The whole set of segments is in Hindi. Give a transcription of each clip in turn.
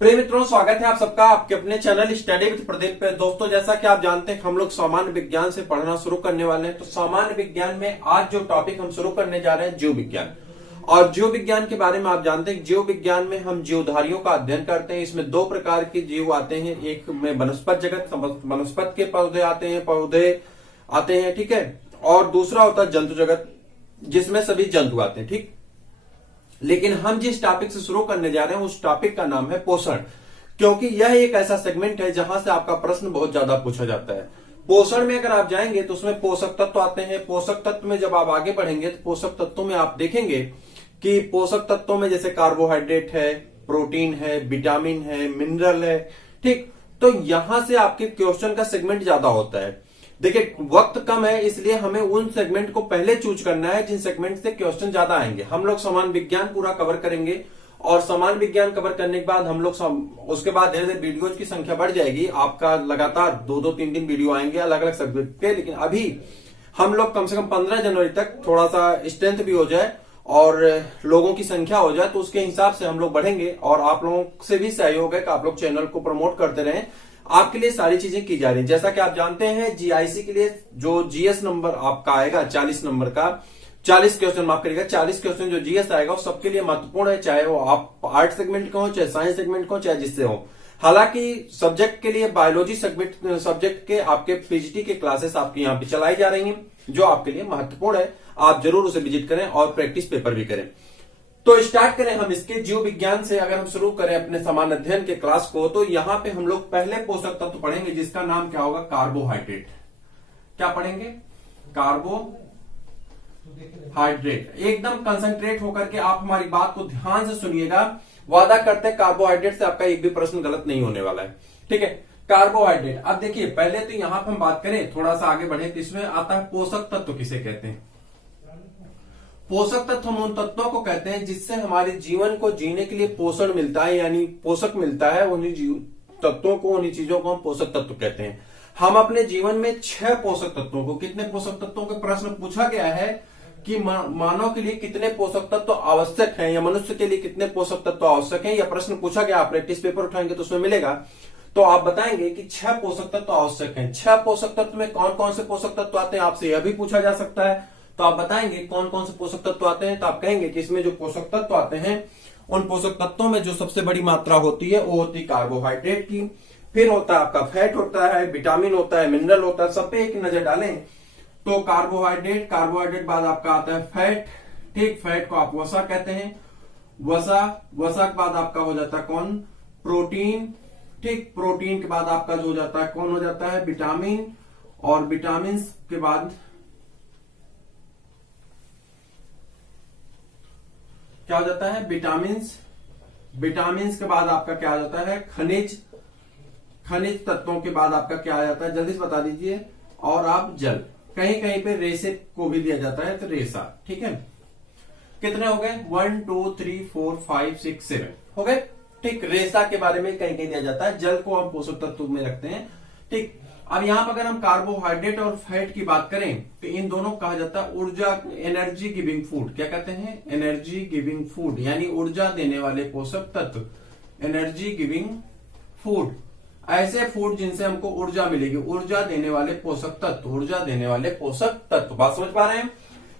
प्रिय मित्रों, स्वागत है आप सबका आपके अपने चैनल स्टडी विद प्रदीप पे। दोस्तों, जैसा कि आप जानते हैं हम लोग सामान्य विज्ञान से पढ़ना शुरू करने वाले हैं। तो सामान्य विज्ञान में आज जो टॉपिक हम शुरू करने जा रहे हैं जीव विज्ञान। और जीव विज्ञान के बारे में आप जानते हैं जीव विज्ञान में हम जीवधारियों का अध्ययन करते हैं। इसमें दो प्रकार के जीव आते हैं, एक में वनस्पत जगत, वनस्पत के पौधे आते हैं, ठीक है। और दूसरा होता है जंतु जगत, जिसमें सभी जंतु आते हैं, ठीक। लेकिन हम जिस टॉपिक से शुरू करने जा रहे हैं उस टॉपिक का नाम है पोषण, क्योंकि यह एक ऐसा सेगमेंट है जहां से आपका प्रश्न बहुत ज्यादा पूछा जाता है। पोषण में अगर आप जाएंगे तो उसमें पोषक तत्व आते हैं। पोषक तत्व में जब आप आगे बढ़ेंगे तो पोषक तत्वों में आप देखेंगे कि पोषक तत्वों में जैसे कार्बोहाइड्रेट है, प्रोटीन है, विटामिन है, मिनरल है, ठीक। तो यहां से आपके क्वेश्चन का सेगमेंट ज्यादा होता है। देखिए, वक्त कम है, इसलिए हमें उन सेगमेंट को पहले चूज करना है जिन सेगमेंट से क्वेश्चन ज्यादा आएंगे। हम लोग सामान्य विज्ञान पूरा कवर करेंगे और सामान्य विज्ञान कवर करने के बाद हम लोग उसके बाद धीरे धीरे वीडियोज की संख्या बढ़ जाएगी। आपका लगातार दो तीन वीडियो आएंगे अलग अलग सब्जेक्ट के। लेकिन अभी हम लोग कम से कम 15 जनवरी तक थोड़ा सा स्ट्रेंथ भी हो जाए और लोगों की संख्या हो जाए, तो उसके हिसाब से हम लोग बढ़ेंगे। और आप लोगों से भी सहयोग है कि आप लोग चैनल को प्रमोट करते रहें। आपके लिए सारी चीजें की जा रही है। जैसा कि आप जानते हैं जीआईसी के लिए जो जीएस नंबर आपका आएगा 40 नंबर का, 40 क्वेश्चन माफ करिएगा, 40 क्वेश्चन जो जीएस आएगा वो सबके लिए महत्वपूर्ण है, चाहे वो आप आर्ट सेगमेंट का हो, चाहे साइंस सेगमेंट का हो, चाहे जिससे हो। हालांकि सब्जेक्ट के लिए बायोलॉजी सब्जेक्ट के आपके पीजीटी के क्लासेस आपकी यहाँ पे चलाई जा रही हैं, जो आपके लिए महत्वपूर्ण है। आप जरूर उसे विजिट करें और प्रैक्टिस पेपर भी करें। तो स्टार्ट करें हम इसके जीव विज्ञान से। अगर हम शुरू करें अपने सामान्य अध्ययन के क्लास को, तो यहाँ पे हम लोग पहले पोषक तत्व पढ़ेंगे जिसका नाम क्या होगा, कार्बोहाइड्रेट। क्या पढ़ेंगे? कार्बोहाइड्रेट। एकदम कंसंट्रेट होकर के आप हमारी बात को ध्यान से सुनिएगा। वादा करते हैं कार्बोहाइड्रेट से आपका एक भी प्रश्न गलत नहीं होने वाला है, ठीक है। कार्बोहाइड्रेट, अब देखिए पहले तो यहां पर हम बात करें, थोड़ा सा आगे बढ़े तो इसमें आता है पोषक तत्व किसे कहते हैं। पोषक तत्व हम उन तत्वों को कहते हैं जिससे हमारे जीवन को जीने के लिए पोषण मिलता है, यानी पोषक मिलता है। उन्हीं तत्वों को, उन्हीं चीजों को हम पोषक तत्व कहते हैं। हम अपने जीवन में 6 पोषक तत्वों को, कितने पोषक तत्वों के प्रश्न पूछा गया है कि मानव के लिए कितने पोषक तत्व आवश्यक हैं, या मनुष्य के लिए कितने पोषक तत्व आवश्यक हैं, यह प्रश्न पूछा गया। आप प्रैक्टिस पेपर उठाएंगे तो उसमें मिलेगा। तो आप बताएंगे कि 6 पोषक तत्व आवश्यक हैं। 6 पोषक तत्व में कौन कौन से पोषक तत्व आते हैं, आपसे यह भी पूछा जा सकता है। तो आप बताएंगे कौन कौन से पोषक तत्व आते हैं। तो आप कहेंगे कि इसमें जो पोषक तत्व आते हैं उन पोषक तत्वों में जो सबसे बड़ी मात्रा होती है वो होती है कार्बोहाइड्रेट की। फिर होता है आपका फैट होता है, विटामिन होता है, मिनरल होता है। सब पे एक नजर डालें तो कार्बोहाइड्रेट बाद आपका आता है फैट, ठीक। फैट को आप वसा कहते हैं। वसा के बाद आपका हो जाता है कौन, प्रोटीन, ठीक। प्रोटीन के बाद आपका जो हो जाता है कौन हो जाता है, विटामिन। और विटामिन के बाद क्या हो जाता है, विटामिन के बाद आपका क्या आ जाता है, खनिज तत्वों के बाद आपका क्या आ जाता है, जल्दी से बता दीजिए। और आप जल, कहीं कहीं पे रेसे को भी दिया जाता है, तो रेसा, ठीक है। कितने हो गए, 1 2 3 4 5 6 7 हो गए, ठीक। रेसा के बारे में कहीं कहीं दिया जाता है। जल को हम पोषक तत्व में रखते हैं, ठीक। अब यहां पर अगर हम कार्बोहाइड्रेट और फैट की बात करें तो इन दोनों को कहा जाता है ऊर्जा, एनर्जी गिविंग फूड। क्या कहते हैं, एनर्जी गिविंग फूड, यानी ऊर्जा देने वाले पोषक तत्व। एनर्जी गिविंग फूड, ऐसे फूड जिनसे हमको ऊर्जा मिलेगी, ऊर्जा देने वाले पोषक तत्व, ऊर्जा देने वाले पोषक तत्व। बात समझ पा रहे हैं?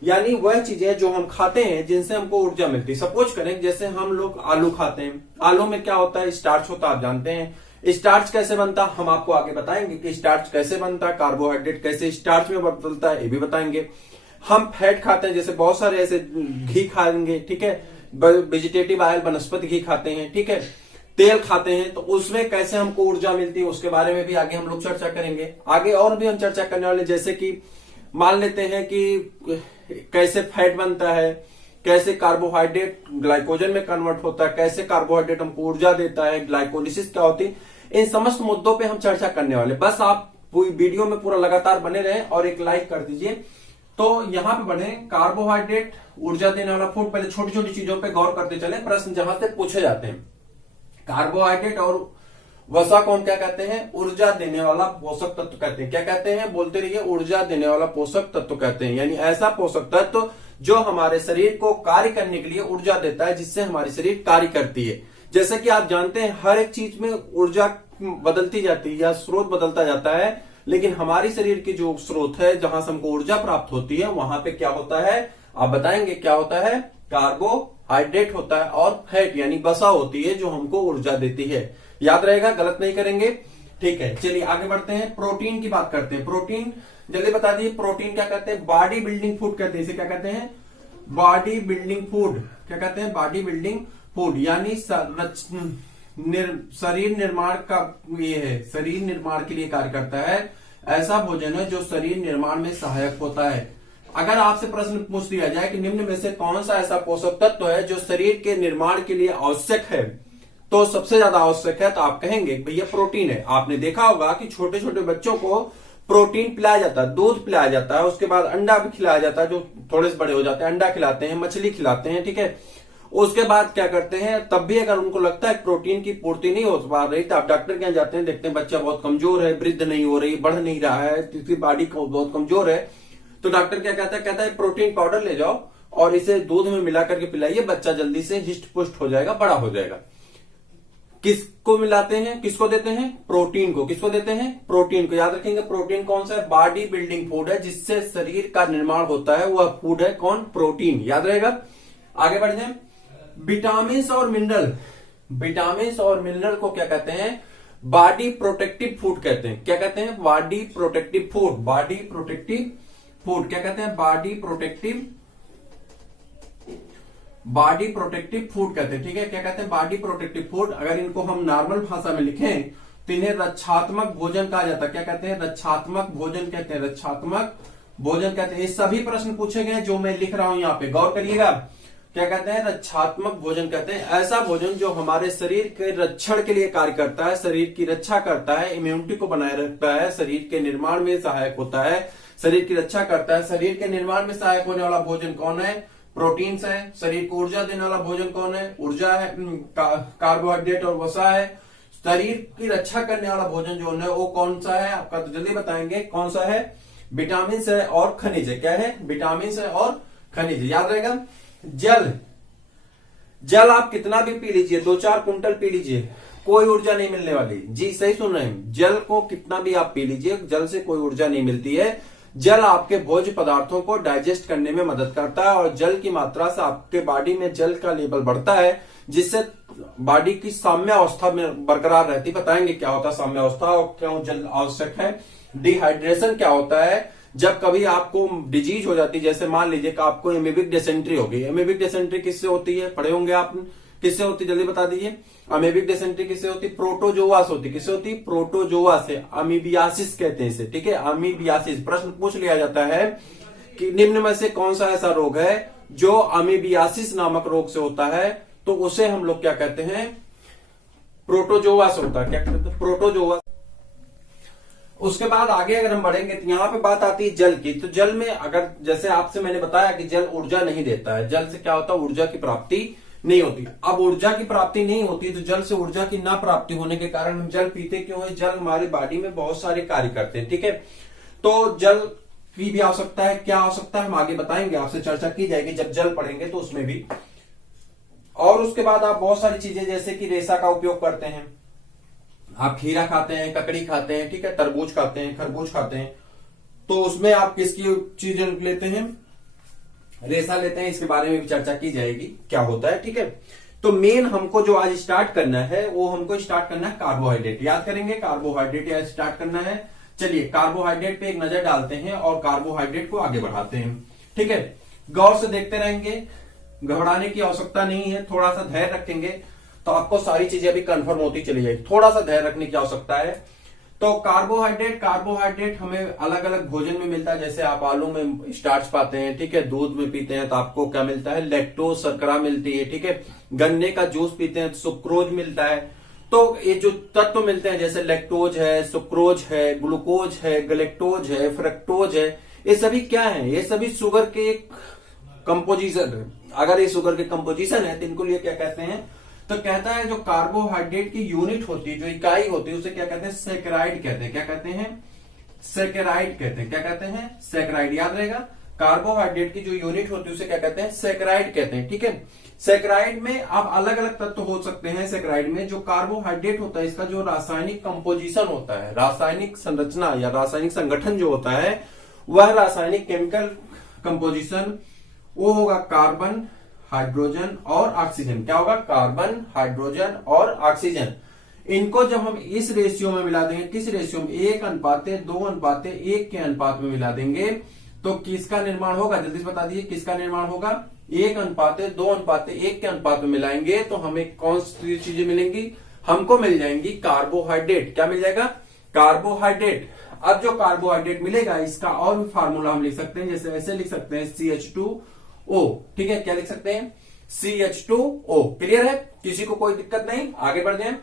यानी वह चीजें जो हम खाते हैं जिनसे हमको ऊर्जा मिलती है। सपोज करें जैसे हम लोग आलू खाते हैं, आलू में क्या होता है, स्टार्च होता है, आप जानते हैं। स्टार्च कैसे बनता हम आपको आगे बताएंगे कि स्टार्च कैसे बनता है, कार्बोहाइड्रेट कैसे स्टार्च में बदलता है, ये भी बताएंगे। हम फैट खाते हैं, जैसे बहुत सारे ऐसे घी खाएंगे, ठीक है। वेजिटेटिव ऑयल, वनस्पति घी खाते हैं, ठीक है। तेल खाते हैं, तो उसमें कैसे हमको ऊर्जा मिलती है उसके बारे में भी आगे हम लोग चर्चा करेंगे। आगे और भी हम चर्चा करने वाले, जैसे कि मान लेते हैं कि कैसे फैट बनता है, कैसे कार्बोहाइड्रेट ग्लाइकोजन में कन्वर्ट होता है, कैसे कार्बोहाइड्रेट हमको ऊर्जा देता है, ग्लाइकोलिसिस क्या होती है। इन समस्त मुद्दों पे हम चर्चा करने वाले। बस आप पूरी वीडियो में पूरा लगातार बने रहें और एक लाइक कर दीजिए। तो यहां पे बढ़े, कार्बोहाइड्रेट ऊर्जा देने वाला फूड। पहले छोटी छोटी चीजों पे गौर करते चले, प्रश्न जहां से पूछे जाते हैं। कार्बोहाइड्रेट और वसा कौन क्या कहते हैं, ऊर्जा देने वाला पोषक तत्व कहते हैं। क्या कहते हैं, बोलते रहिए, ऊर्जा देने वाला पोषक तत्व कहते हैं। यानी ऐसा पोषक तत्व जो हमारे शरीर को कार्य करने के लिए ऊर्जा देता है, जिससे हमारी शरीर कार्य करती है। जैसे कि आप जानते हैं हर एक चीज में ऊर्जा बदलती जाती है या स्रोत बदलता जाता है, लेकिन हमारी शरीर की जो स्रोत है जहां से हमको ऊर्जा प्राप्त होती है वहां पे क्या होता है, आप बताएंगे क्या होता है? कार्बोहाइड्रेट होता है और फैट यानी वसा होती है जो हमको ऊर्जा देती है। याद रहेगा, गलत नहीं करेंगे। ठीक है, चलिए आगे बढ़ते हैं, प्रोटीन की बात करते हैं। प्रोटीन जल्दी बता दीजिए, प्रोटीन क्या कहते हैं? बॉडी बिल्डिंग फूड कहते हैं। इसे क्या कहते हैं? Body building food. क्या कहते हैं? बॉडी बिल्डिंग फूड, यानी शरीर निर्माण का ये है, शरीर निर्माण के लिए कार्य करता है। ऐसा भोजन है जो शरीर निर्माण में सहायक होता है। अगर आपसे प्रश्न पूछ दिया जाए कि निम्न में से कौन सा ऐसा पोषक तत्व है जो शरीर के निर्माण के लिए आवश्यक है, तो सबसे ज्यादा आवश्यक है, तो आप कहेंगे भैया प्रोटीन है। आपने देखा होगा कि छोटे छोटे बच्चों को प्रोटीन पिलाया जाता है, दूध पिलाया जाता है, उसके बाद अंडा भी खिलाया जाता है, जो थोड़े से बड़े हो जाते हैं अंडा खिलाते हैं, मछली खिलाते हैं। ठीक है, उसके बाद क्या करते हैं, तब भी अगर उनको लगता है प्रोटीन की पूर्ति नहीं हो पा रही तो आप डॉक्टर के यहाँ जाते हैं, देखते हैं बच्चा बहुत कमजोर है, वृद्ध नहीं हो रही, बढ़ नहीं रहा है, इसकी बॉडी बहुत कमजोर है, तो डॉक्टर क्या कहता है प्रोटीन पाउडर ले जाओ और इसे दूध में मिला करके पिलाइए, बच्चा जल्दी से हिष्ट पुष्ट हो जाएगा, बड़ा हो जाएगा। किसको मिलाते हैं, किसको देते हैं? प्रोटीन को। किसको देते हैं? प्रोटीन को। याद रखेंगे, प्रोटीन कौन सा है? बॉडी बिल्डिंग फूड है, जिससे शरीर का निर्माण होता है, वह फूड है कौन? प्रोटीन। याद रहेगा। आगे बढ़ जाए, विटामिन और मिनरल। विटामिन और मिनरल को क्या कहते हैं? बॉडी प्रोटेक्टिव फूड कहते हैं। क्या कहते हैं? Body protective food. Body protective food क्या कहते हैं? बॉडी प्रोटेक्टिव फूड कहते हैं। ठीक है, क्या कहते हैं? Body protective food. अगर इनको हम नॉर्मल भाषा में लिखें तो इन्हें रक्षात्मक भोजन कहा जाता है। क्या कहते हैं? रक्षात्मक भोजन कहते हैं। रक्षात्मक भोजन कहते हैं। ये सभी प्रश्न पूछे गए जो मैं लिख रहा हूं यहाँ पे, गौर करिएगा। क्या कहते हैं? रक्षात्मक भोजन कहते हैं ऐसा भोजन जो हमारे शरीर के रक्षण के लिए कार्य करता है, शरीर की रक्षा करता है, इम्यूनिटी को बनाए रखता है, शरीर के निर्माण में सहायक होता है, शरीर की रक्षा करता है। शरीर के निर्माण में सहायक होने वाला भोजन कौन है? प्रोटीन है। शरीर को ऊर्जा देने वाला भोजन कौन है? ऊर्जा है, कार्बोहाइड्रेट और वसा है। शरीर की रक्षा करने वाला भोजन जो है वो कौन सा है आपका? तो जल्दी बताएंगे कौन सा है? विटामिन है और खनिज है। क्या है? विटामिन है और खनिज। याद रहेगा। जल आप कितना भी पी लीजिए, 2-4 कुंटल पी लीजिए, कोई ऊर्जा नहीं मिलने वाली। जी सही सुन रहे हैं, जल को कितना भी आप पी लीजिए, जल से कोई ऊर्जा नहीं मिलती है। जल आपके भोज्य पदार्थों को डाइजेस्ट करने में मदद करता है और जल की मात्रा से आपके बॉडी में जल का लेवल बढ़ता है, जिससे बॉडी की साम्य अवस्था में बरकरार रहती। बताएंगे क्या होता है साम्य अवस्था और क्यों जल आवश्यक है। डिहाइड्रेशन क्या होता है? जब कभी आपको डिजीज हो जाती है, जैसे मान लीजिए कि आपको एमीबिक डिसेंट्री हो गई। एमीबिक डिसेंट्री किससे होती है? पढ़े होंगे आप, किससे होती है? जल्दी बता दीजिए। अमीबिक डिसेंट्री किससे होती है? प्रोटोजोआ से होती। किससे होती? प्रोटोजोआ से। अमीबियासिस कहते हैं इसे। ठीक है, अमीबियासिस। प्रश्न पूछ लिया जाता है कि निम्न में से कौन सा ऐसा रोग है जो अमीबियासिस नामक रोग से होता है, तो उसे हम लोग क्या कहते हैं? प्रोटोजोआ से होता है। क्या कहते हैं? प्रोटोजोआ। उसके बाद आगे अगर हम बढ़ेंगे तो यहाँ पे बात आती है जल की। तो जल में अगर जैसे आपसे मैंने बताया कि जल ऊर्जा नहीं देता है, जल से क्या होता है? ऊर्जा की प्राप्ति नहीं होती। अब ऊर्जा की प्राप्ति नहीं होती तो जल से ऊर्जा की ना प्राप्ति होने के कारण हम जल पीते क्यों है? जल हमारी बॉडी में बहुत सारे कार्य करते हैं। ठीक है, तो जल की भी आवश्यकता है। क्या आवश्यकता है हम आगे बताएंगे, आपसे चर्चा की जाएगी जब जल पढ़ेंगे तो उसमें भी। और उसके बाद आप बहुत सारी चीजें जैसे कि रेशा का उपयोग करते हैं। आप खीरा खाते हैं, ककड़ी खाते हैं, ठीक है, तरबूज खाते हैं, खरबूज खाते हैं, तो उसमें आप किसकी चीजें लेते हैं? रेशा लेते हैं। इसके बारे में भी चर्चा की जाएगी क्या होता है। ठीक है, तो मेन हमको जो आज स्टार्ट करना है वो हमको स्टार्ट करना है कार्बोहाइड्रेट। याद करेंगे, कार्बोहाइड्रेट आज स्टार्ट करना है। चलिए कार्बोहाइड्रेट पे एक नजर डालते हैं और कार्बोहाइड्रेट को आगे बढ़ाते हैं। ठीक है, गौर से देखते रहेंगे, घबराने की आवश्यकता नहीं है। थोड़ा सा धैर्य रखेंगे तो आपको सारी चीजें अभी कंफर्म होती चली जाएगी। थोड़ा सा धैर्य रखने की आवश्यकता है। तो कार्बोहाइड्रेट हमें अलग अलग भोजन में मिलता है। जैसे आप आलू में स्टार्च पाते हैं, ठीक है, दूध में पीते हैं तो आपको क्या मिलता है? लैक्टोज, शर्करा मिलती है। ठीक है, गन्ने का जूस पीते हैं तो सुक्रोज मिलता है। तो ये जो तत्व मिलते हैं जैसे लैक्टोज है, सुक्रोज है, ग्लूकोज है, गलेक्टोज है, फ्रक्टोज है, ये सभी क्या है? ये सभी शुगर के कंपोजिशन है। अगर ये शुगर के कंपोजिशन है तो इनको लिए क्या कहते हैं? तो कहता है जो कार्बोहाइड्रेट की यूनिट होती है, जो इकाई होती है, उसे क्या कहते हैं? सैकराइड कहते हैं। क्या कहते हैं? सैकराइड कहते हैं। क्या कहते हैं? सैकराइड। याद रहेगा, कार्बोहाइड्रेट की जो यूनिट होती है उसे क्या कहते हैं, सैकराइड कहते हैं। ठीक है, सैकराइड में अब अलग अलग तत्व हो सकते हैं। सैकराइड में जो कार्बोहाइड्रेट होता है इसका जो रासायनिक कंपोजिशन होता है, रासायनिक संरचना या रासायनिक संगठन जो होता है, वह रासायनिक केमिकल कंपोजिशन वो होगा कार्बन, हाइड्रोजन और ऑक्सीजन। क्या होगा, कार्बन, हाइड्रोजन और ऑक्सीजन। इनको जब हम इस रेशियो में मिला देंगे, किस रेशियो में, 1:2:1 के अनुपात में मिला देंगे, तो किसका निर्माण होगा, जल्दी से बता दीजिए किसका निर्माण होगा। 1:2:1 के अनुपात में मिलाएंगे तो हमें कौन सी चीजें मिलेंगी, हमको मिल जाएंगी कार्बोहाइड्रेट। क्या मिल जाएगा, कार्बोहाइड्रेट। अब जो कार्बोहाइड्रेट मिलेगा इसका और भी फार्मूला हम लिख सकते हैं, जैसे ऐसे लिख सकते हैं CH2O। ठीक है, क्या लिख सकते हैं, CH2O। क्लियर है, किसी को कोई दिक्कत नहीं, आगे बढ़ जाए।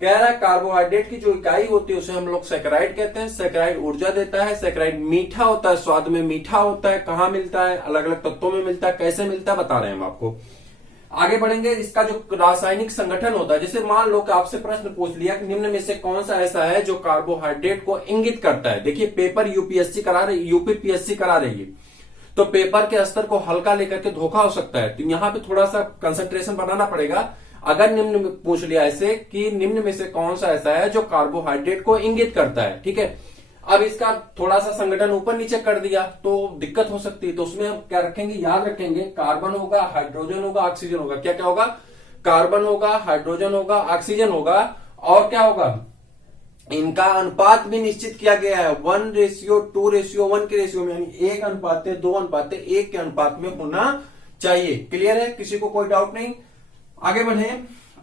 कह रहा है कार्बोहाइड्रेट की जो इकाई होती है उसे हम लोग सैकराइड कहते हैं। सैकराइड ऊर्जा देता है, सैकराइड मीठा होता है, स्वाद में मीठा होता है। कहाँ मिलता है, अलग अलग तत्वों में मिलता है। कैसे मिलता है बता रहे हैं हम आपको। आगे बढ़ेंगे, इसका जो रासायनिक संगठन होता है, जैसे मान लो कि आपसे प्रश्न पूछ लिया कि निम्न में से कौन सा ऐसा है जो कार्बोहाइड्रेट को इंगित करता है। देखिए पेपर यूपीपीएससी करा रही है, तो पेपर के स्तर को हल्का लेकर के धोखा हो सकता है, तो यहाँ पे थोड़ा सा कंसंट्रेशन बनाना पड़ेगा। अगर निम्न में पूछ लिया ऐसे कि निम्न में से कौन सा ऐसा है जो कार्बोहाइड्रेट को इंगित करता है, ठीक है, अब इसका थोड़ा सा संगठन ऊपर नीचे कर दिया तो दिक्कत हो सकती है। तो उसमें हम क्या रखेंगे, याद रखेंगे, कार्बन होगा, हाइड्रोजन होगा, ऑक्सीजन होगा। क्या क्या होगा, कार्बन होगा, हाइड्रोजन होगा, ऑक्सीजन होगा, और क्या होगा, इनका अनुपात भी निश्चित किया गया है 1:2:1 के रेशियो में, यानी 1:2:1 के अनुपात में होना चाहिए। क्लियर है, किसी को कोई डाउट नहीं, आगे बढ़े।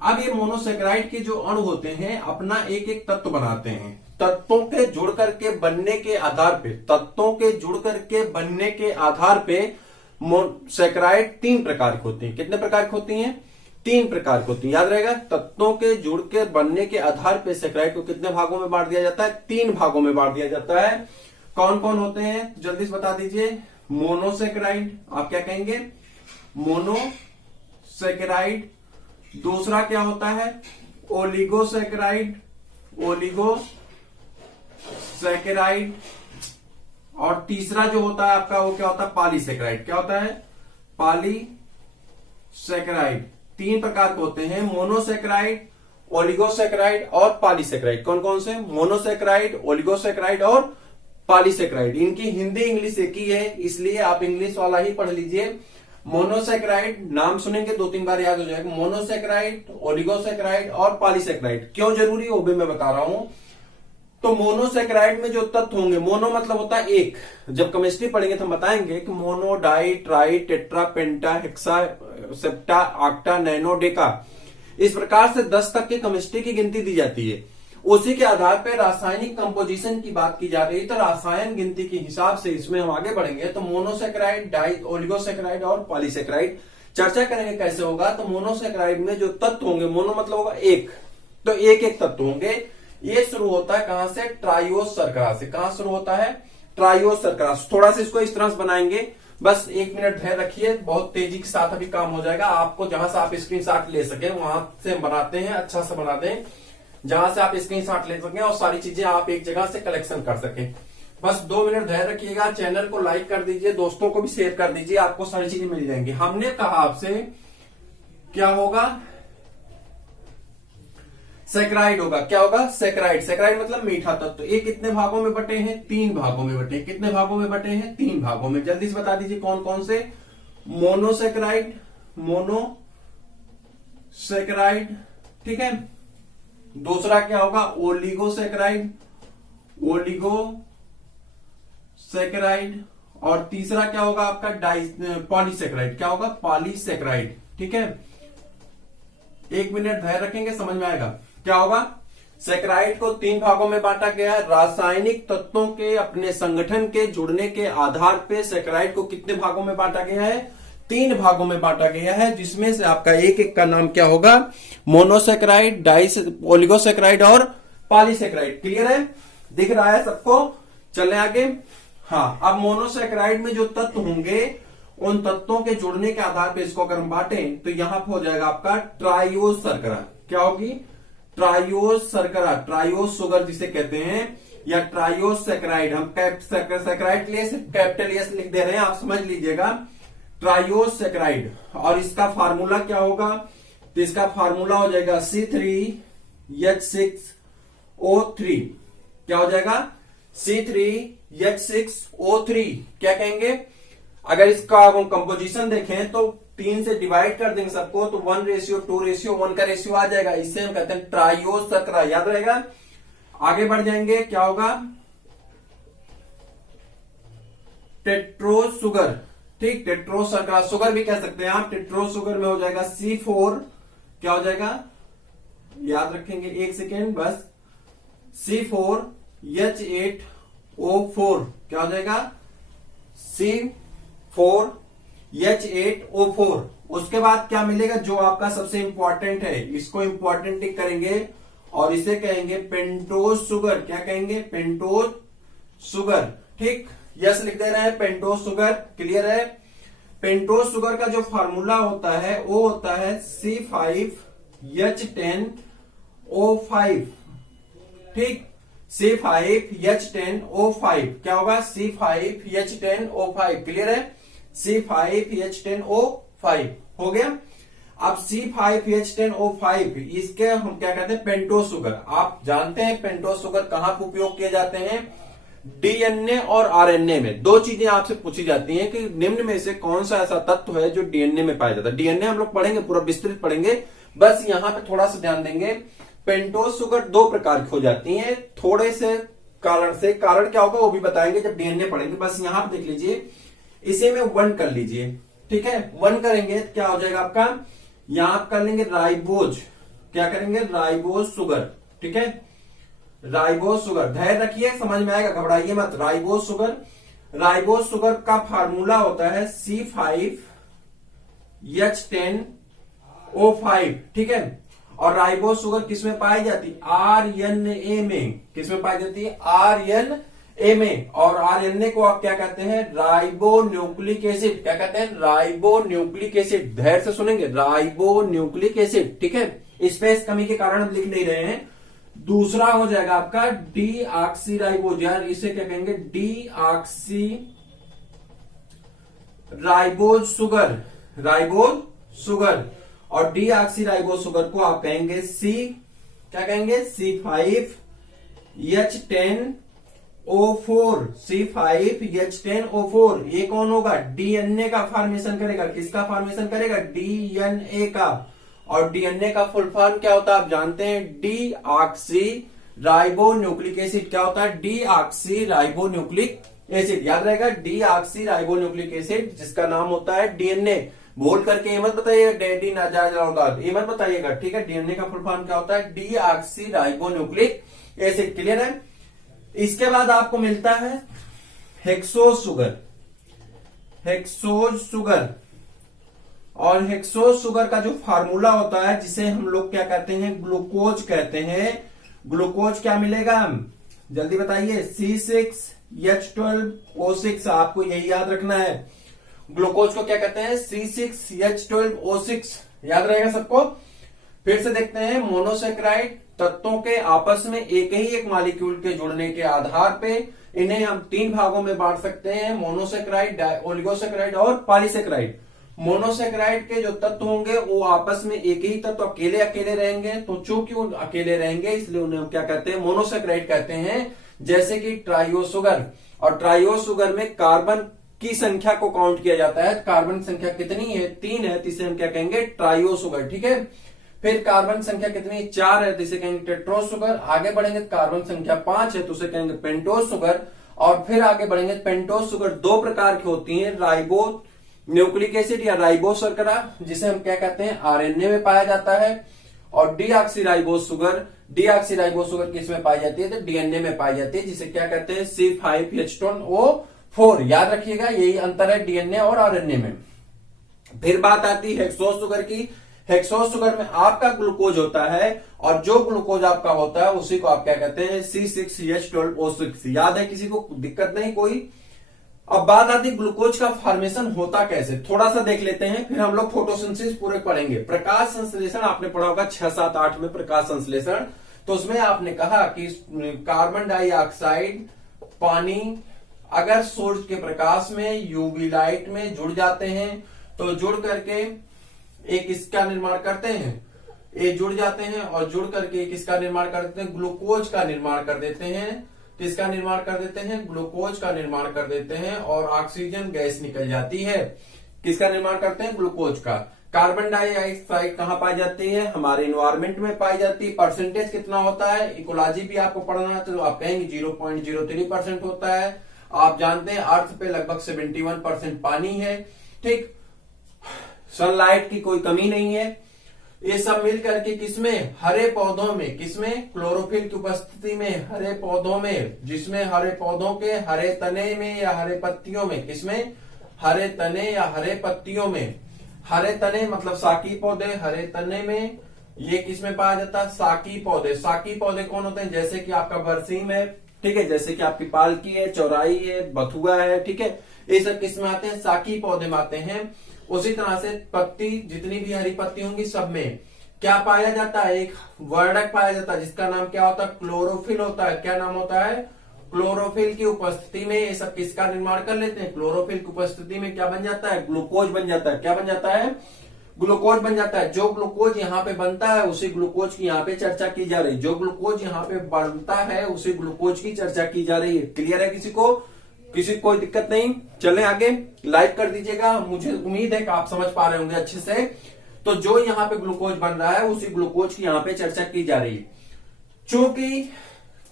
अब ये मोनोसेक्राइड के जो अणु होते हैं अपना एक एक तत्व बनाते हैं। तत्वों के जुड़ करके बनने के आधार पे, तत्वों के जुड़ करके बनने के आधार पे सेक्राइड 3 प्रकार की होती हैं। कितने प्रकार की होती हैं, 3 प्रकार की होती हैं, याद रहेगा। तत्वों के जुड़ के बनने के आधार पे सेक्राइड को कितने भागों में बांट दिया जाता है, 3 भागों में बांट दिया जाता है। कौन कौन होते हैं जल्दी से बता दीजिए। मोनोसेक्राइड, आप क्या कहेंगे, मोनोसेक्राइड। दूसरा क्या होता है, ओलिगोसेक्राइड, ओलिगोसेक्राइड। और तीसरा जो होता है आपका वो क्या होता है, पॉलीसेक्राइड। क्या होता है, पॉलीसेक्राइड। 3 प्रकार के होते हैं, मोनोसेक्राइड, ओलिगोसेक्राइड और पॉलीसेक्राइड। कौन कौन से, मोनोसेक्राइड, ओलिगोसेक्राइड और पॉलीसेक्राइड। इनकी हिंदी इंग्लिश एक ही है, इसलिए आप इंग्लिश वाला ही पढ़ लीजिए। मोनोसेक्राइड नाम सुनेंगे 2-3 बार याद हो जाएगा। मोनोसेक्राइड, ओलिगोसेक्राइड और पॉलीसेक्राइड। क्यों जरूरी है वो भी मैं बता रहा हूं। तो मोनोसेक्राइड में जो तत्व होंगे, मोनो मतलब होता है एक, जब केमिस्ट्री पढ़ेंगे तो हम बताएंगे कि mono, di, tri, tetra, penta, hexa, septa, octa, nano, deca, इस प्रकार से 10 तक की केमिस्ट्री की गिनती दी जाती है। उसी के आधार पर रासायनिक कंपोजिशन की बात की जा रही है, तो रासायन गिनती के हिसाब से इसमें हम आगे बढ़ेंगे। तो मोनोसेक्राइड, डाई, ओलिगोसेक्राइड और पॉलीसेक्राइड चर्चा करेंगे कैसे होगा। तो मोनोसेक्राइड में जो तत्व होंगे, मोनो मतलब होगा एक, तो एक एक तत्व होंगे। ये शुरू होता है कहां से, ट्राइओस शर्करा से। कहां शुरू होता है, ट्राइओस शर्करा। थोड़ा सा इसको इस तरह से बनाएंगे, बस 1 मिनट धैर्य रखिए, बहुत तेजी के साथ अभी काम हो जाएगा। आपको जहां से आप स्क्रीनशॉट ले सके वहां से हम बनाते हैं, अच्छा से बना दें जहां से आप स्क्रीनशॉट ले सकें और सारी चीजें आप एक जगह से कलेक्शन कर सकें। बस 2 मिनट धैर्य रखिएगा। चैनल को लाइक कर दीजिए, दोस्तों को भी शेयर कर दीजिए, आपको सारी चीजें मिल जाएंगी। हमने कहा आपसे क्या होगा, सेक्राइड होगा। क्या होगा, सेक्राइड। सेक्राइड मतलब मीठा तत्व। ये कितने भागों में बटे हैं, 3 भागों में बटे। कितने भागों में बटे हैं, 3 भागों में। जल्दी से बता दीजिए कौन कौन से, मोनोसेक्राइड, मोनोसेक्राइड, ठीक है। दूसरा क्या होगा, ओलिगोसेक्राइड, ओलिगोसेक्राइड। और तीसरा क्या होगा आपका, पॉलीसेक्राइड। क्या होगा, पॉलीसेक्राइड, ठीक है। 1 मिनट धैर्य रखेंगे, समझ में आएगा। क्या होगा, सेक्राइड को 3 भागों में बांटा गया है। रासायनिक तत्वों के अपने संगठन के जुड़ने के आधार पे सेक्राइड को कितने भागों में बांटा गया है, 3 भागों में बांटा गया है, जिसमें से आपका एक एक का नाम क्या होगा, मोनोसेक्राइड, ओलिगोसेक्राइड और पॉलीसेक्राइड। क्लियर है, दिख रहा है सबको। चले आगे। हाँ, अब मोनोसेक्राइड में जो तत्व होंगे उन तत्वों के जुड़ने के आधार पर इसको अगर हम बांटें तो यहां पर हो जाएगा आपका ट्राइओस शर्करा। क्या होगी, ट्राइओस शर्करा, ट्राइओस शुगर जिसे कहते हैं। या ट्रायोसेक्राइड, हम सेक्राइड के लिए सिर्फ कैपिटल एस लिख दे रहे हैं, आप समझ लीजिएगा ट्रायोसेक्राइड। और इसका फार्मूला क्या होगा, तो इसका फार्मूला हो जाएगा C3H6O3। क्या हो जाएगा, C3H6O3। क्या कहेंगे, अगर इसका हम कंपोजिशन देखें तो 3 से डिवाइड कर देंगे सबको, तो 1:2:1 का रेशियो आ जाएगा। इससे हम कहते हैं ट्रायोसक्रा, याद रहेगा। आगे बढ़ जाएंगे, क्या होगा, टेट्रोसुगर। ठीक, टेट्रोसक्रा सुगर भी कह सकते हैं आप। टेट्रोसुगर में हो जाएगा C4, क्या हो जाएगा, याद रखेंगे, एक सेकेंड बस, C4H8O4। क्या हो जाएगा, C4H8O4। उसके बाद क्या मिलेगा, जो आपका सबसे इंपॉर्टेंट है, इसको इंपॉर्टेंट टिक करेंगे और इसे कहेंगे पेंटोज शुगर। क्या कहेंगे, पेंटोज शुगर। ठीक, यस लिख दे रहे हैं, पेंटोज शुगर। क्लियर है। पेंटोज शुगर का जो फार्मूला होता है वो होता है C5H10O5। ठीक, C5H10O5 क्या होगा, C5H10O5। क्लियर है, C5H10O5 हो गया। अब C5H10O5 इसके हम क्या कहते हैं, पेंटोज शुगर। आप जानते हैं पेंटोज शुगर कहां पर उपयोग किए जाते हैं, डीएनए और आरएनए में। दो चीजें आपसे पूछी जाती हैं कि निम्न में से कौन सा ऐसा तत्व है जो डीएनए में पाया जाता है। डीएनए हम लोग पढ़ेंगे, पूरा विस्तृत पढ़ेंगे, बस यहां पे थोड़ा सा ध्यान देंगे। पेंटोज शुगर दो प्रकार की हो जाती हैं, थोड़े से कारण से। कारण क्या होगा वो भी बताएंगे जब डीएनए पढ़ेंगे। बस यहां पे देख लीजिए, इसे में 1 कर लीजिए। ठीक है, 1 करेंगे तो क्या हो जाएगा आपका, यहां आप कर लेंगे राइबोज। क्या करेंगे, राइबोज शुगर। ठीक है, राइबोज शुगर, धैर्य रखिए, समझ में आएगा, घबराइए मत। राइबोज शुगर, राइबोज शुगर का फार्मूला होता है C5H10O5। ठीक है, और राइबोज शुगर किसमें पाई जाती है, आरएनए में। किसमें पाई जाती है, आरएनए में। और आरएनए को आप क्या कहते हैं, राइबोन्यूक्लिक एसिड। क्या कहते हैं, राइबोन्यूक्लिक एसिड। धैर्य से सुनेंगे, राइबोन्यूक्लिक एसिड। ठीक है, स्पेस कमी के कारण हम लिख नहीं रहे हैं। दूसरा हो जाएगा आपका डीऑक्सीराइबोज, यार इसे क्या कहेंगे, डीऑक्सीराइबोज शुगर। राइबोज शुगर, और डीऑक्सीराइबोज शुगर को आप कहेंगे क्या कहेंगे, C5H10O4। C5H10O4 ये कौन होगा, डीएनए का फॉर्मेशन करेगा। किसका फॉर्मेशन करेगा, डीएनए का। और डीएनए का फुल फॉर्म क्या होता है आप जानते हैं, डीऑक्सी राइबोन्यूक्लिक एसिड। क्या होता है, डीऑक्सी राइबोन्यूक्लिक एसिड। याद रहेगा, डीऑक्सी राइबोन्यूक्लिक एसिड, जिसका नाम होता है डीएनए। बोल करके ये मत बताइएगा डैडी ना जा होगा, ये मत बताइएगा। ठीक है, डीएनए का फुल फॉर्म क्या होता है, डीऑक्सी राइबोन्यूक्लिक एसिड। क्लियर है। इसके बाद आपको मिलता है हेक्सोज शुगर। हेक्सोज शुगर, और हेक्सोज शुगर का जो फार्मूला होता है, जिसे हम लोग क्या कहते हैं, ग्लूकोज कहते हैं। ग्लूकोज क्या मिलेगा, जल्दी बताइए, C6H12O6। आपको यही याद रखना है, ग्लूकोज को क्या कहते हैं, C6H12O6। याद रहेगा सबको। फिर से देखते हैं, मोनोसेक्राइड तत्वों के आपस में एक ही एक मॉलिक्यूल के जुड़ने के आधार पे इन्हें हम 3 भागों में बांट सकते हैं, मोनोसेक्राइड, ओलिगोसेक्राइड और पॉलीसेक्राइड। मोनोसेक्राइड के जो तत्व होंगे वो आपस में एक ही तत्व अकेले अकेले रहेंगे, तो चूंकि वो अकेले रहेंगे इसलिए उन्हें क्या कहते हैं, मोनोसेक्राइड कहते हैं। जैसे कि ट्रायोसुगर, और ट्रायोसुगर में कार्बन की संख्या को काउंट किया जाता है। कार्बन संख्या कितनी है, 3 है, तो इसे हम क्या कहेंगे, ट्रायोसुगर। ठीक है, फिर कार्बन संख्या कितनी, 4 है, तो इसे कहेंगे टेट्रोसुगर। आगे बढ़ेंगे तो कार्बन संख्या 5 है, तो उसे कहेंगे पेंटोज शुगर। और फिर आगे बढ़ेंगे, पेंटोज शुगर 2 प्रकार की होती है, राइबो न्यूक्लिक एसिड या राइबो शर्करा, जिसे हम क्या कहते हैं, आरएनए में पाया जाता है। और डीऑक्सीराइबोज शुगर, डीऑक्सीराइबोज शुगर किसमें पाई जाती है, तो डीएनए में पाई जाती है, जिसे क्या कहते हैं, C5H10O4। याद रखिएगा, यही अंतर है डीएनए और आरएनए में। फिर बात आती है हेक्सोज शुगर की। हेक्सोज शुगर में आपका ग्लूकोज होता है, और जो ग्लूकोज आपका होता है उसी को आप क्या कहते हैं, C6H12O6। याद है, किसी को दिक्कत नहीं कोई। अब बात आती है ग्लूकोज का फॉर्मेशन होता कैसे, थोड़ा सा देख लेते हैं, फिर हम लोग फोटोसिंथेसिस पूरे पढ़ेंगे। प्रकाश संश्लेषण आपने पढ़ा होगा 6, 7, 8 में, प्रकाश संश्लेषण। तो उसमें आपने कहा कि कार्बन डाइऑक्साइड, पानी अगर सूरज के प्रकाश में, यूवी लाइट में जुड़ जाते हैं तो जुड़ करके एक इसका निर्माण करते हैं, ये जुड़ जाते हैं और जुड़ करके किसका निर्माण कर देते हैं, ग्लूकोज का निर्माण कर देते हैं। किसका निर्माण कर देते हैं, ग्लूकोज का निर्माण कर देते हैं और ऑक्सीजन गैस निकल जाती है। किसका निर्माण करते हैं, ग्लूकोज का। कार्बन डाइऑक्साइड कहाँ पाई जाती है, हमारे इन्वायरमेंट में पाई जाती है। परसेंटेज कितना होता है, इकोलॉजी भी आपको पढ़ना है तो आप कहेंगे 0.03% होता है। आप जानते हैं अर्थ पे लगभग 71% पानी है, ठीक। सनलाइट की कोई कमी नहीं है। ये सब मिल करके किसमें, हरे पौधों में, किसमें, क्लोरोफिल की उपस्थिति में हरे पौधों में, जिसमें हरे पौधों के हरे तने में या हरे पत्तियों में, किसमें, हरे तने या हरे पत्तियों में। हरे तने मतलब साकी पौधे, हरे तने में ये किसमें पाया जाता है, साकी पौधे। साकी पौधे कौन होते हैं, जैसे कि आपका बरसीम है, ठीक है, जैसे कि आपकी पालकी है, चौराई है, बथुआ है, ठीक है, ये सब किसमें आते हैं, साकी पौधे में आते हैं। उसी तरह से पत्ती, जितनी भी हरी पत्ती होंगी सब में क्या पाया जाता है, एक वर्णक पाया जाता है जिसका नाम क्या होता है, क्लोरोफिल होता है। क्या नाम होता है, क्लोरोफिल की उपस्थिति में ये सब किसका निर्माण कर लेते हैं, क्लोरोफिल की उपस्थिति में क्या बन जाता है, ग्लूकोज बन जाता है। क्या बन जाता है, ग्लूकोज बन जाता है। जो ग्लूकोज यहाँ पे बनता है उसी ग्लूकोज की यहाँ पे चर्चा की जा रही है। जो ग्लूकोज यहाँ पे बनता है उसी ग्लूकोज की चर्चा की जा रही है। क्लियर है किसी को, किसी कोई दिक्कत नहीं। चलें आगे, लाइक कर दीजिएगा, मुझे उम्मीद है कि आप समझ पा रहे होंगे अच्छे से। तो जो यहाँ पे ग्लूकोज बन रहा है उसी ग्लूकोज की यहाँ पे चर्चा की जा रही है। चूंकि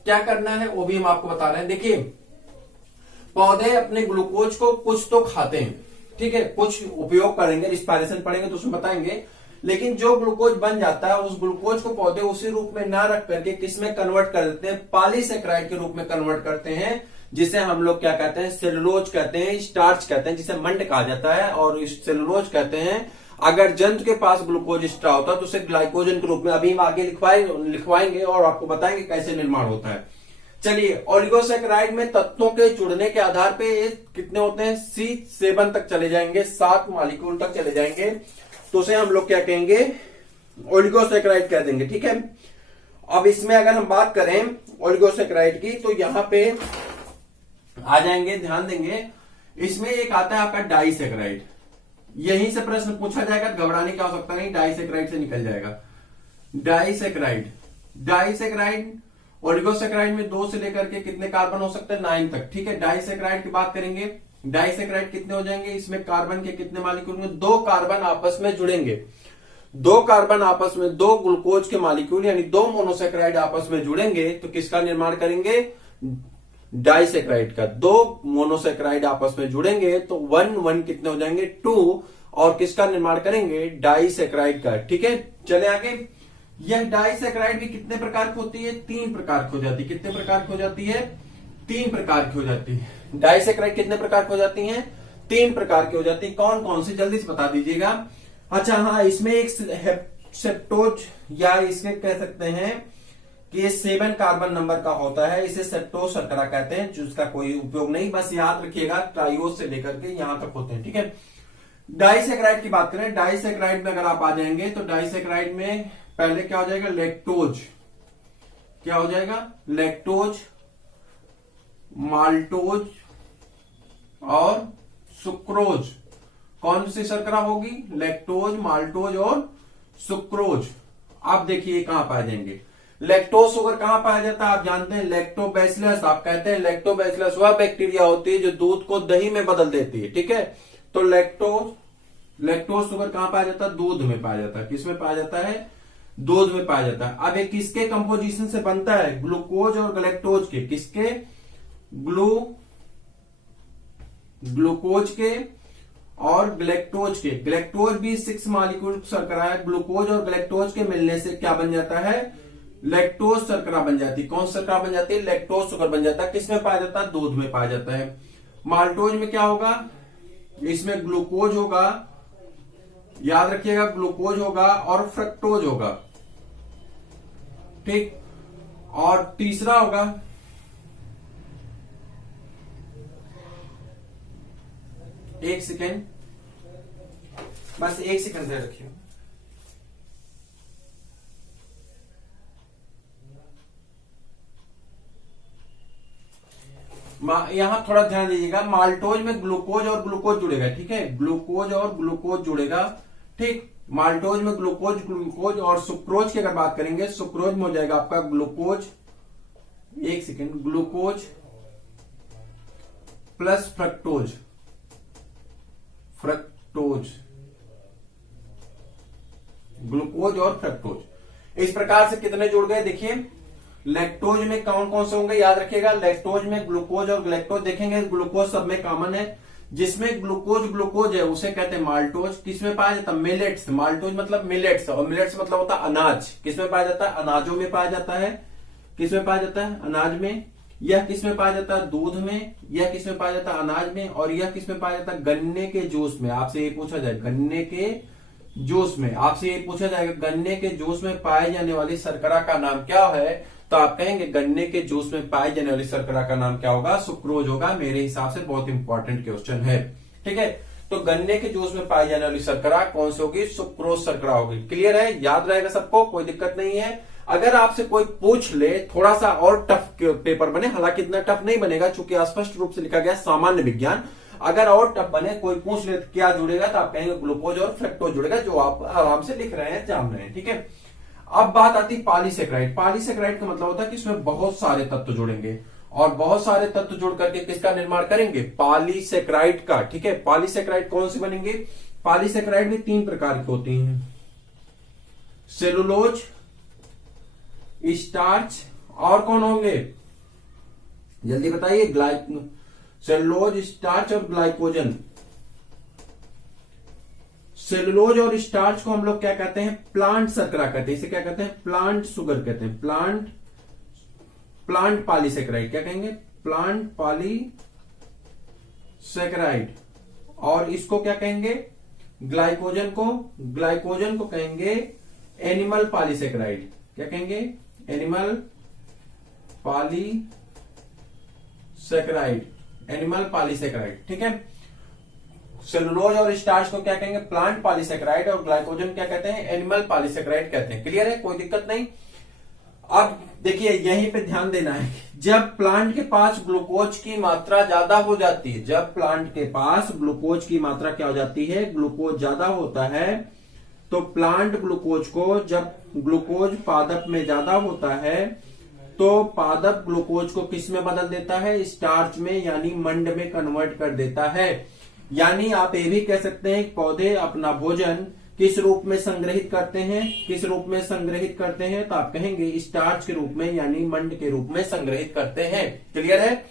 क्या करना है वो भी हम आपको बता रहे हैं। देखिए, पौधे अपने ग्लूकोज को कुछ तो खाते हैं, ठीक है, कुछ उपयोग करेंगे, रिस्पायरेशन पढ़ेंगे तो उसमें बताएंगे। लेकिन जो ग्लूकोज बन जाता है उस ग्लूकोज को पौधे उसी रूप में ना रख करके किसमें कन्वर्ट कर देते हैं, पॉलीसेकेराइड के रूप में कन्वर्ट करते हैं, जिसे हम लोग क्या कहते हैं, सेलुलोज कहते हैं, स्टार्च कहते हैं, जिसे मंड कहा जाता है। और सेलुलोज कहते हैं। अगर जंतु के पास ग्लूकोज एक्स्ट्रा होता है तो उसे ग्लाइकोजन के रूप में, अभी हम आगे लिखवाएंगे और आपको बताएंगे कैसे निर्माण होता है। चलिए, ओलिगोसेकेराइड में तत्वों के जुड़ने के आधार पे कितने होते हैं, C7 तक चले जाएंगे, 7 मॉलिक्यूल तक चले जाएंगे, तो उसे हम लोग क्या कहेंगे, ओलिगोसेकेराइड कह देंगे, ठीक है। अब इसमें अगर हम बात करें ओलिगोसेकेराइड की तो यहां पे आ जाएंगे, ध्यान देंगे, इसमें एक आता है आपका डाइसेकेराइड। यहीं से प्रश्न पूछा जाएगा, घबराने की आवश्यकता नहीं, डाइसेकेराइड से निकल जाएगा। डाइसेकेराइड ओलिगोसेकेराइड में 2 से लेकर के कितने कार्बन हो सकते हैं, 9 तक, ठीक है। डाइसेकेराइड की बात करेंगे, डाइसेकेराइड कितने हो जाएंगे, इसमें कार्बन के कितने मॉलिक्यूल में, 2 कार्बन आपस में जुड़ेंगे। 2 कार्बन आपस में, 2 ग्लूकोज के मॉलिक्यूल यानी 2 मोनोसेकेराइड आपस में जुड़ेंगे तो किसका निर्माण करेंगे, डाइसेकेराइड का। 2 मोनोसेकेराइड आपस में जुड़ेंगे तो 1 कितने हो जाएंगे, 2, और किसका निर्माण करेंगे, डाइसेकेराइड का, ठीक है। चले आगे। यह डाइसेकेराइड भी कितने प्रकार की होती है, 3 प्रकार की हो जाती है। कितने प्रकार की हो जाती है, 3 प्रकार की हो जाती है। डाइसेकेराइड कितने प्रकार की हो जाती है, 3 प्रकार की हो जाती है। कौन कौन सी, जल्दी से बता दीजिएगा। अच्छा हाँ, इसमें एक सेप्टोज या इसके कह सकते हैं कि ये 7 कार्बन नंबर का होता है, इसे सेप्टोज शर्करा कहते हैं, जिसका कोई उपयोग नहीं, बस याद रखिएगा ट्राइओज से लेकर के यहां तक होते हैं, ठीक है। डाइसेकेराइड की बात करें, डाइसेकेराइड में अगर आप आ जाएंगे तो डाइसेकेराइड में पहले क्या हो जाएगा, लैक्टोज, क्या हो जाएगा, लैक्टोज, माल्टोज और सुक्रोज। कौन सी शर्करा होगी, लैक्टोज, माल्टोज और सुक्रोज। आप देखिए कहां पाए जाएंगे, लैक्टोज शुगर कहां पाया जाता है, आप जानते हैं लैक्टोबैसिलस। आप कहते हैं लैक्टोबैसिलस वह बैक्टीरिया होती है जो दूध को दही में बदल देती है, ठीक है। तो लैक्टोज शुगर कहां पाया जाता है, दूध में पाया जाता है। किसमें पाया जाता है, दूध में पाया जाता है। अब ये किसके कंपोजिशन से बनता है, ग्लूकोज और ग्लैक्टोज के, किसके, ग्लूकोज के और ग्लैक्टोज के। ग्लैक्टोज भी 6 मॉलिक्यूल शर्करा है, ग्लूकोज और ग्लैक्टोज के मिलने से क्या बन जाता है, लैक्टोज शर्करा बन जाती है। कौन सी शर्करा बन जाती है, लैक्टोज शुगर बन जाता है। किसमें पाया जाता है, दूध में पाया जाता है। माल्टोज में क्या होगा, इसमें ग्लूकोज होगा, याद रखिएगा, ग्लूकोज होगा और फ्रक्टोज होगा, ठीक। और तीसरा होगा, एक सेकेंड, बस 1 सेकेंड दे रखिए। यहां थोड़ा ध्यान दीजिएगा, माल्टोज में ग्लूकोज और ग्लूकोज जुड़ेगा, ठीक है, ग्लूकोज और ग्लूकोज जुड़ेगा, ठीक। माल्टोज में ग्लूकोज ग्लूकोज और सुक्रोज की अगर बात करेंगे, सुक्रोज में हो जाएगा आपका ग्लूकोज, एक second, glucose plus fructose, fructose, glucose और फ्रक्टोज। इस प्रकार से कितने जुड़ गए देखिए। लैक्टोज में कौन कौन से होंगे याद रखिएगा, लैक्टोज में ग्लूकोज और लैक्टोज देखेंगे, ग्लूकोज सब में कॉमन है, जिसमें ग्लूकोज ग्लूकोज है उसे कहते हैं माल्टोज। किसमें पाया जाता है, मिलेट्स, माल्टोज मतलब मिलेट्स, और मिलेट्स मतलब होता है अनाज। किसमें पाया जाता है, अनाजों में पाया जाता है। किसमें पाया जाता है, अनाज में। यह किसमें पाया जाता है, दूध में। यह किसमें पाया जाता है, अनाज में। और यह किसमें पाया जाता है, गन्ने के जूस में। आपसे ये पूछा जाए, गन्ने के जूस में आपसे ये पूछा जाएगा, गन्ने के जूस में पाए जाने वाली शर्करा का नाम क्या है, तो आप कहेंगे गन्ने के जूस में पाई जाने वाली शर्करा का नाम क्या होगा, सुक्रोज होगा। मेरे हिसाब से बहुत इंपॉर्टेंट क्वेश्चन है, ठीक है। तो गन्ने के जूस में पाई जाने वाली शर्करा कौन सी होगी, सुक्रोज शर्करा होगी। क्लियर है, याद रहेगा सबको, कोई दिक्कत नहीं है। अगर आपसे कोई पूछ ले, थोड़ा सा और टफ पेपर बने, हालांकि इतना टफ नहीं बनेगा चूंकि स्पष्ट रूप से लिखा गया सामान्य विज्ञान, अगर और टफ बने, कोई पूछ ले क्या जुड़ेगा, तो आप कहेंगे ग्लूकोज और फ्रक्टोज जुड़ेगा, जो आप आराम से लिख रहे हैं, जान रहे हैं, ठीक है। अब बात आती है पॉलीसेक्राइड। पॉलीसेक्राइड का मतलब होता है कि इसमें बहुत सारे तत्व जुड़ेंगे, और बहुत सारे तत्व जुड़ करके किसका निर्माण करेंगे, पॉलीसेक्राइड का, ठीक है। पॉलीसेक्राइड कौन सी बनेंगे, पॉलीसेक्राइड भी 3 प्रकार की होती हैं, सेलुलोज, स्टार्च, और कौन होंगे, जल्दी बताइए, सेलुलोज, स्टार्च और ग्लाइकोजन। सेलुलोज और स्टार्च को हम लोग क्या कहते हैं, प्लांट शर्करा कहते हैं, इसे क्या कहते हैं, प्लांट शुगर कहते हैं, प्लांट पॉलीसेक्राइड, क्या कहेंगे, प्लांट पॉलीसेक्राइड। और इसको क्या कहेंगे, ग्लाइकोजन को कहेंगे एनिमल पॉलीसेक्राइड, क्या कहेंगे, एनिमल पॉलीसेक्राइड, एनिमल पॉलीसेक्राइड, ठीक है। सेलुलोज और स्टार्च को क्या कहेंगे, प्लांट पॉलीसेक्राइड, और ग्लाइकोजन क्या कहते हैं, एनिमल पॉलीसेक्राइड कहते हैं। क्लियर है, कोई दिक्कत नहीं। अब देखिए यहीं पे ध्यान देना है, जब प्लांट के पास ग्लूकोज की मात्रा ज्यादा हो जाती है, जब प्लांट के पास ग्लूकोज की मात्रा क्या हो जाती है, ग्लूकोज ज्यादा होता है, तो प्लांट ग्लूकोज को, जब ग्लूकोज पादप में ज्यादा होता है, तो पादप ग्लूकोज को किस में बदल देता है, स्टार्च में, यानी मंड में कन्वर्ट कर देता है। यानी आप ये भी कह सकते हैं पौधे अपना भोजन किस रूप में संग्रहित करते हैं, किस रूप में संग्रहित करते हैं, तो आप कहेंगे स्टार्च के रूप में, यानी मंड के रूप में संग्रहित करते हैं। क्लियर है।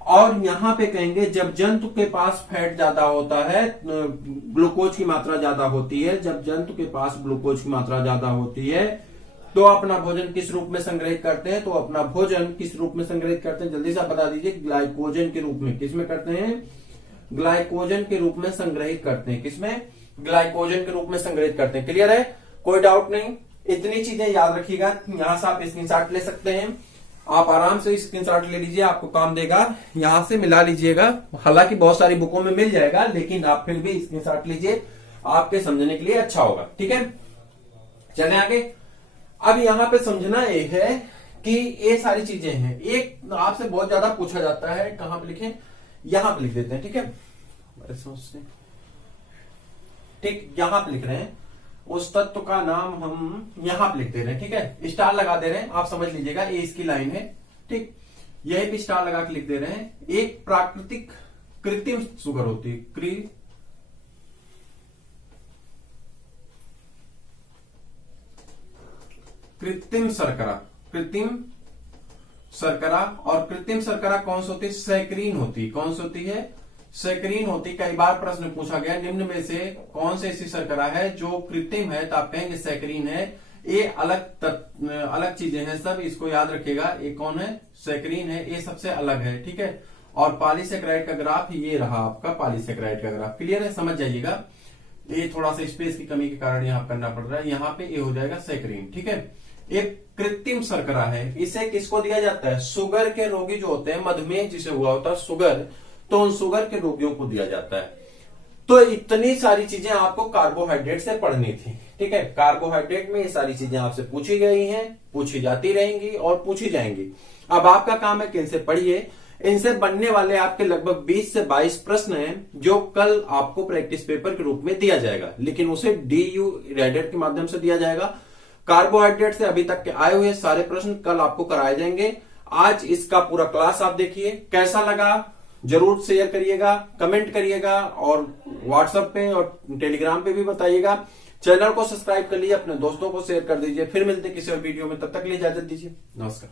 और यहां पे कहेंगे जब जंतु के पास फैट ज्यादा होता है, ग्लूकोज की मात्रा ज्यादा होती है, जब जंतु के पास ग्लूकोज की मात्रा ज्यादा होती है, तो अपना भोजन किस रूप में संग्रहित करते हैं, तो अपना भोजन किस रूप में संग्रहित करते हैं, जल्दी से बता दीजिए, ग्लाइकोजन के रूप में। किसमें करते हैं, ग्लाइकोजन के रूप में संग्रहित करते हैं। किसमें, ग्लाइकोजन के रूप में संग्रहित करते हैं। क्लियर है, कोई डाउट नहीं। इतनी चीजें याद रखिएगा, यहां से आप स्क्रीनशॉट ले सकते हैं, आप आराम से स्क्रीनशॉट ले लीजिए, आपको काम देगा, यहां से मिला लीजिएगा। हालांकि बहुत सारी बुकों में मिल जाएगा, लेकिन आप फिर भी स्क्रीनशॉट लीजिए, आपके समझने के लिए अच्छा होगा, ठीक है। चलें आगे। अब यहां पे समझना ये है कि ये सारी चीजें हैं, एक आपसे बहुत ज्यादा पूछा जाता है, कहां पे लिखें, यहां पे लिख देते हैं, ठीक है, ठीक, यहां पे लिख रहे हैं, उस तत्व का नाम हम यहां पे लिख दे रहे हैं, ठीक है, स्टार लगा दे रहे हैं, आप समझ लीजिएगा, ये इसकी लाइन है, ठीक, यही पे स्टार लगा के लिख दे रहे हैं। एक प्राकृतिक कृत्रिम शुगर होती है, कृत्रिम शर्करा, और कृत्रिम शर्करा कौन सी होती है, सैकरीन होती है। कौन सी होती है, सैकरीन होती। कई बार प्रश्न पूछा गया, निम्न में से कौन से ऐसी शर्करा है जो कृत्रिम है, तो आप कहेंगे सैकरीन है। ये अलग चीजें हैं सब, इसको याद रखिएगा। ये कौन है, सैकरीन है, ये सबसे अलग है, ठीक है। और पॉलीसेक्राइड का ग्राफ ये रहा आपका, पॉलीसेक्राइड का ग्राफ। क्लियर है, समझ जाइएगा। ये थोड़ा सा स्पेस की कमी के कारण यहाँ करना पड़ रहा है, यहाँ पे ये हो जाएगा सैकरीन, ठीक है। एक कृत्रिम शर्करा है, इसे किसको दिया जाता है, शुगर के रोगी जो होते हैं, मधुमेह जिसे हुआ होता है शुगर, तो उन शुगर के रोगियों को दिया जाता है। तो इतनी सारी चीजें आपको कार्बोहाइड्रेट से पढ़नी थी, ठीक है। कार्बोहाइड्रेट में ये सारी चीजें आपसे पूछी गई हैं, पूछी जाती रहेंगी और पूछी जाएंगी। अब आपका काम है कि इनसे पढ़िए, इनसे बनने वाले आपके लगभग 20 से 22 प्रश्न हैं जो कल आपको प्रैक्टिस पेपर के रूप में दिया जाएगा, लेकिन उसे DU रीडर के माध्यम से दिया जाएगा। कार्बोहाइड्रेट से अभी तक के आए हुए सारे प्रश्न कल आपको कराए जाएंगे। आज इसका पूरा क्लास आप देखिए, कैसा लगा जरूर शेयर करिएगा, कमेंट करिएगा और व्हाट्सएप पे और टेलीग्राम पे भी बताइएगा। चैनल को सब्सक्राइब कर लीजिए, अपने दोस्तों को शेयर कर दीजिए। फिर मिलते किसी और वीडियो में, तब तक के लिए इजाजत दीजिए। नमस्कार।